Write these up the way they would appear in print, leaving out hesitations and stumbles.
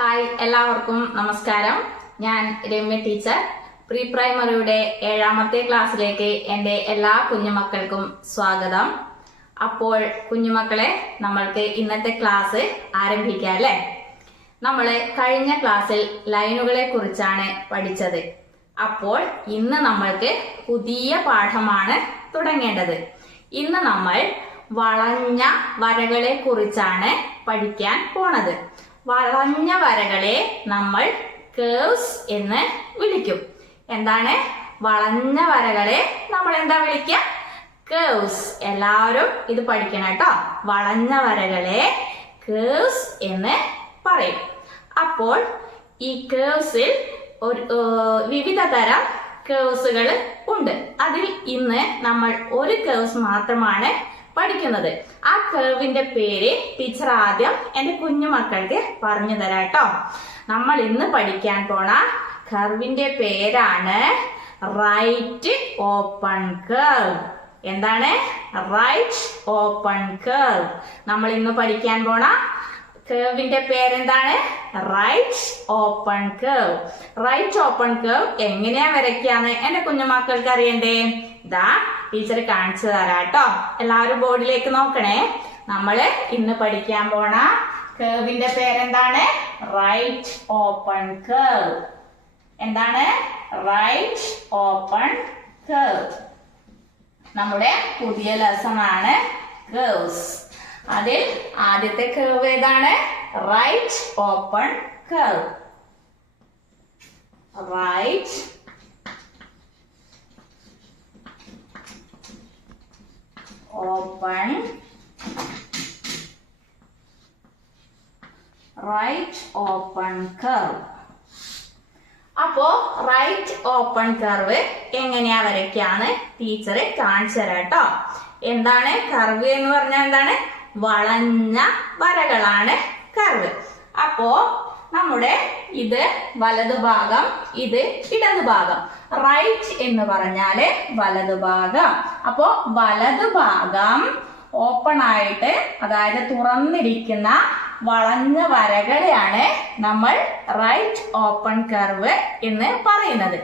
Hi, എല്ലാവർക്കും നമസ്കാരം. ഞാൻ രമ്യ ടീച്ചർ. പ്രീ പ്രൈമറിയുടെ 7ാമത്തെ ക്ലാസ്സിലേക്ക് എൻ്റെ എല്ലാ കുഞ്ഞുമക്കൾക്കും സ്വാഗതം. അപ്പോൾ കുഞ്ഞുമക്കളെ, നമ്മൾക്ക് ഇന്നത്തെ ക്ലാസ് ആരംഭിക്കാം അല്ലേ? നമ്മൾ കഴിഞ്ഞ ക്ലാസ്സിൽ ലൈനുകളെ കുറിച്ചാണ് പഠിച്ചത്. അപ്പോൾ ഇന്ന് നമ്മൾക്ക് പുതിയ പാഠമാണ് തുടങ്ങേണ്ടത്. ഇന്ന് നമ്മൾ വളഞ്ഞ വരകളെ കുറിച്ചാണ് പഠിക്കാൻ പോണത്. വളഞ്ഞ വരകളെ നമ്മൾ കേർവ്സ് എന്ന് വിളിക്കും. എന്താണ് വളഞ്ഞ വരകളെ നമ്മൾ എന്താ വിളിക്കുക? കേർവ്സ്. എല്ലാവരും ഇത് പഠിക്കണം കേട്ടോ. വളഞ്ഞ വരകളെ കേർവ്സ് എന്ന് പറയും. അപ്പോൾ ഈ കേർവ്സിൽ വിവിധ തരം കേർവ്സുകൾ ഉണ്ട്. അതിൽ ഇന്ന് നമ്മൾ ഒരു കേർവ്സ് മാത്രമാണ് പഠിക്കുന്നത്. ആ കർവിന്റെ പേര് ടീച്ചർ ആദ്യം എന്റെ കുഞ്ഞുമക്കൾക്ക് പറഞ്ഞു തരാം കേട്ടോ. നമ്മൾ ഇന്ന് പഠിക്കാൻ പോണ കർവിന്റെ പേരാണ് റൈറ്റ് ഓപ്പൺ കർവ്. എന്താണ് റൈറ്റ് ഓപ്പൺ കർവ്? നമ്മൾ ഇന്ന് പഠിക്കാൻ പോണ കർവിന്റെ പേരെന്താണ്? Right open curve. Right open curve എങ്ങനെയാ വരയ്ക്കാന്ന് എന്റെ കുഞ്ഞുമക്കൾക്ക് അറിയണ്ടേ? ഇതാ ടീച്ചർ കാണിച്ചു തരാം കേട്ടോ. എല്ലാവരും ബോർഡിലേക്ക് നോക്കണേ. നമ്മള് ഇന്ന് പഠിക്കാൻ പോണ കർവിന്റെ പേരെന്താണ്? Right open curve. എന്താണ് റൈറ്റ് ഓപ്പൺ കർവ്? നമ്മുടെ പുതിയ ലെസൺ ആണ് കർവ്സ്. അതിൽ ആദ്യത്തെ കർവ് ഏതാണ്? Right open curve. Right open right open curve. അപ്പോ റൈറ്റ് ഓപ്പൺ കർവ് എങ്ങനെയാ വരയ്ക്കാന്ന് ടീച്ചർ കാണിച്ചു തരാം കേട്ടോ. എന്താണ് കർവ് എന്ന് പറഞ്ഞാൽ? എന്താണ്? വളഞ്ഞ വരകളാണ് കർവ്. അപ്പോ നമ്മുടെ ഇത് വലതുഭാഗം, ഇത് ഇടതുഭാഗം. റൈറ്റ് എന്ന് പറഞ്ഞാല് വലതുഭാഗം. അപ്പോ വലതുഭാഗം ഓപ്പൺ ആയിട്ട്, അതായത് തുറന്നിരിക്കുന്ന വളഞ്ഞ വരകളെയാണ് നമ്മൾ റൈറ്റ് ഓപ്പൺ കർവ് എന്ന് പറയുന്നത്.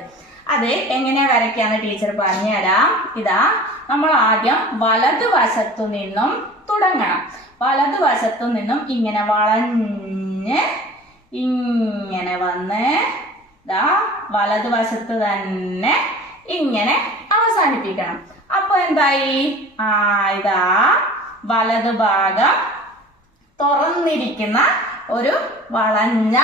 അത് എങ്ങനെയാ വരയ്ക്കാന്ന് ടീച്ചർ പറഞ്ഞുതരാം. ഇതാ, നമ്മൾ ആദ്യം വലതുവശത്തു നിന്നും തുടങ്ങണം. വലതുവശത്തു നിന്നും ഇങ്ങനെ വളഞ്ഞ് ഇങ്ങനെ വന്ന് ഇതാ വലതുവശത്ത് തന്നെ ഇങ്ങനെ അവസാനിപ്പിക്കണം. അപ്പൊ എന്തായി? ഇതാ വലതുഭാഗം തുറന്നിരിക്കുന്ന ഒരു വളഞ്ഞ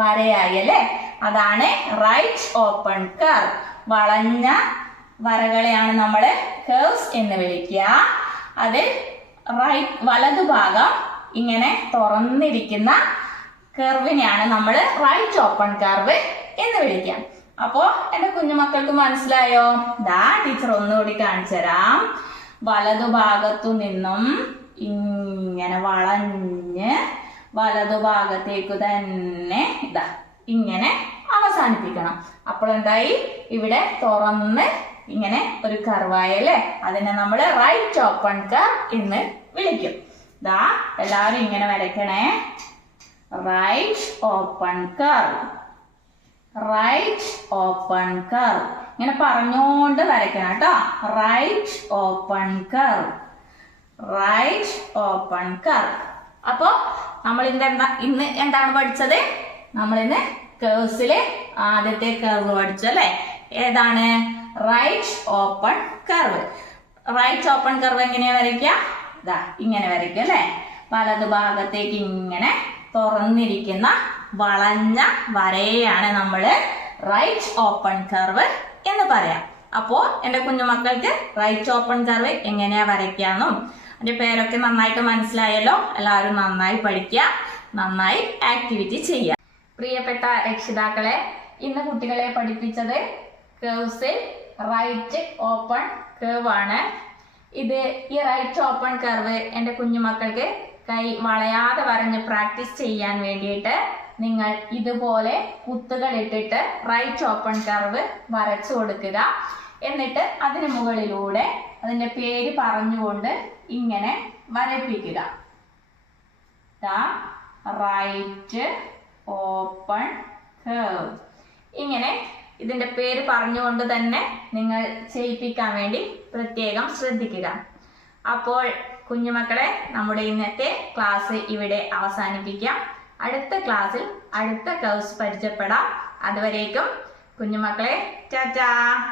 വരയായി അല്ലേ? അതാണ് റൈറ്റ് ഓപ്പൺ കർവ്. വളഞ്ഞ വരകളെയാണ് നമ്മൾ കേർവ്സ് എന്ന് വിളിക്കുക. അത് വലതുഭാഗം ഇങ്ങനെ തുറന്നിരിക്കുന്ന കർവിനെയാണ് നമ്മൾ റൈറ്റ് ഓപ്പൺ കർവ് എന്ന് വിളിക്കാം. അപ്പോ എന്റെ കുഞ്ഞുമക്കൾക്ക് മനസ്സിലായോ? ദാ ടീച്ചർ ഒന്നുകൂടി കാണിച്ചു തരാം. വലതുഭാഗത്തു നിന്നും ഇങ്ങനെ വളഞ്ഞ് വലതുഭാഗത്തേക്ക് തന്നെ ഇതാ ഇങ്ങനെ അവസാനിപ്പിക്കണം. അപ്പോൾ എന്തായി? ഇവിടെ തുറന്ന് ഇങ്ങനെ ഒരു കർവായല്ലേ? അതിനെ നമ്മൾ റൈറ്റ് ഓപ്പൺ കർവ് എന്ന് വിളിക്കും. ദാ എല്ലാവരും ഇങ്ങനെ വരയ്ക്കണേ. Right open curve, right open curve. ഇങ്ങനെ പറഞ്ഞുകൊണ്ട് വരയ്ക്കണം കേട്ടോ. Right open curve, right open curve. അപ്പോ നമ്മൾ ഇന്ന് എന്താണ് പഠിച്ചത്? നമ്മൾ ഇന്ന് കേർവ്സിലെ ആദ്യത്തെ കർവ് പഠിച്ചു അല്ലെ? ഏതാണ്? Right open curve. Right open curve എങ്ങനെയാ വരയ്ക്കുക? ഇതാ ഇങ്ങനെ വരയ്ക്കുക അല്ലെ? വലതുഭാഗത്തേക്ക് ഇങ്ങനെ തുറന്നിരിക്കുന്ന വളഞ്ഞ വരയാണ് നമ്മൾ റൈറ്റ് ഓപ്പൺ കർവ് എന്ന് പറയാം. അപ്പോ എന്റെ കുഞ്ഞുമക്കൾക്ക് റൈറ്റ് ഓപ്പൺ കർവ് എങ്ങനെയാ വരയ്ക്കാന്നും അതിന്റെ പേരൊക്കെ നന്നായിട്ട് മനസ്സിലായല്ലോ. എല്ലാവരും നന്നായി പഠിക്കുക, നന്നായി ആക്ടിവിറ്റി ചെയ്യുക. പ്രിയപ്പെട്ട രക്ഷിതാക്കളെ, ഇന്ന് കുട്ടികളെ പഠിപ്പിച്ചത് കേർവ്സിൽ റൈറ്റ് ഓപ്പൺ കർവ് ആണ്. ഈ റൈറ്റ് ഓപ്പൺ കർവ് എന്റെ കുഞ്ഞുമക്കൾക്ക് കൈ വളയാതെ വരഞ്ഞ് പ്രാക്ടീസ് ചെയ്യാൻ വേണ്ടിയിട്ട് നിങ്ങൾ ഇതുപോലെ കുത്തുകൾ ഇട്ടിട്ട് റൈറ്റ് ഓപ്പൺ കർവ് വരച്ചു കൊടുക്കുക. എന്നിട്ട് അതിന് മുകളിലൂടെ അതിന്റെ പേര് പറഞ്ഞുകൊണ്ട് ഇങ്ങനെ വരപ്പിക്കുക. Right open curve. ഇങ്ങനെ ഇതിന്റെ പേര് പറഞ്ഞുകൊണ്ട് തന്നെ നിങ്ങൾ ചെയ്യിപ്പിക്കാൻ വേണ്ടി പ്രത്യേകം ശ്രദ്ധിക്കുക. അപ്പോൾ കുഞ്ഞുമക്കളെ, നമ്മുടെ ഇന്നത്തെ ക്ലാസ് ഇവിടെ അവസാനിപ്പിക്കാം. അടുത്ത ക്ലാസ്സിൽ അടുത്ത കർവ്സ് പരിചയപ്പെടാം. അതുവരേക്കും കുഞ്ഞുമക്കളെ ടാറ്റാ.